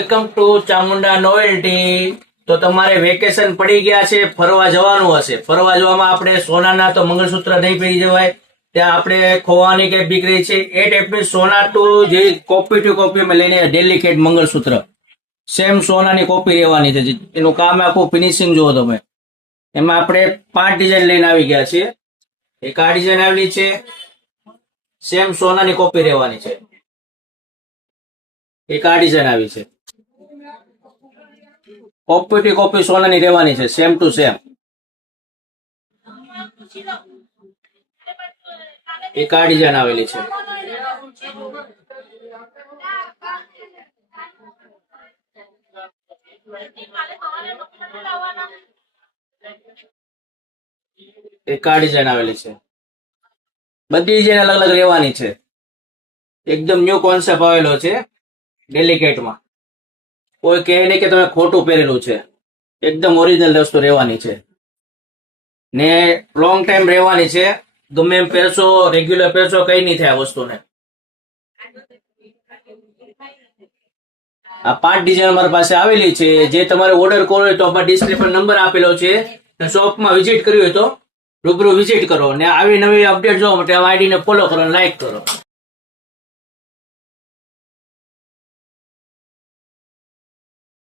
Welcome to Chamunda novelty. તો તમારે vacation પડી ગયા છે, ફરવા જવાનું હશે। ફરવા જવામાં આપણે સોનાના તો મંગળસૂત્ર નહીં પહેરી જવાય, ત્યાં આપણે ખોવાની કે બીક રહી છે। એ ટાઈપની સોના ટુ જે કોપી ટુ કોપી અમે લઈને ડેલિકેટ મંગળસૂત્ર સેમ સોનાની કોપી રહેવાની છે। એનું કામ આખું ફિનિશિંગ જુઓ તમે। એમાં આપણે 5 ડિઝાઇન લઈને આવી ગયા છીએ। એક આ ડિઝાઇન આવેલી છે, સેમ સોનાની કોપી રહેવાની છે। એક આ ડિઝાઇન આવી છે, કોપી ટુ કોપી સોનાની રહેવાની છે, સેમ ટુ સેમ। એક આ ડિઝાઇન આવેલી છે, એક આ ડિઝાઇન આવેલી છે। બધી ડિઝાઇન અલગ અલગ રહેવાની છે। એકદમ ન્યૂ કોન્સેપ્ટ આવેલો છે ડેલિકેટમાં। કોઈ કહે નહીં કે તમે ખોટું પહેરેલું છે, એકદમ ઓરિજિનલ વસ્તુ રહેવાની છે ને લોંગ ટાઈમ રહેવાની છે। ગમે એમ પહેરશો, રેગ્યુલર પહેરશો, કઈ નહીં થાય આ વસ્તુને। આ 5 ડિઝાઇન અમારી પાસે આવેલી છે। જે તમારે ઓર્ડર કરવો હોય તો આપણે ડિસ્પ્લે પર નંબર આપેલો છે, શોપમાં વિઝિટ કરવી હોય તો રૂબરૂ વિઝિટ કરો ને આવી નવી અપડેટ જોવા માટે આઈડીને ફોલો કરો અને લાઈક કરો।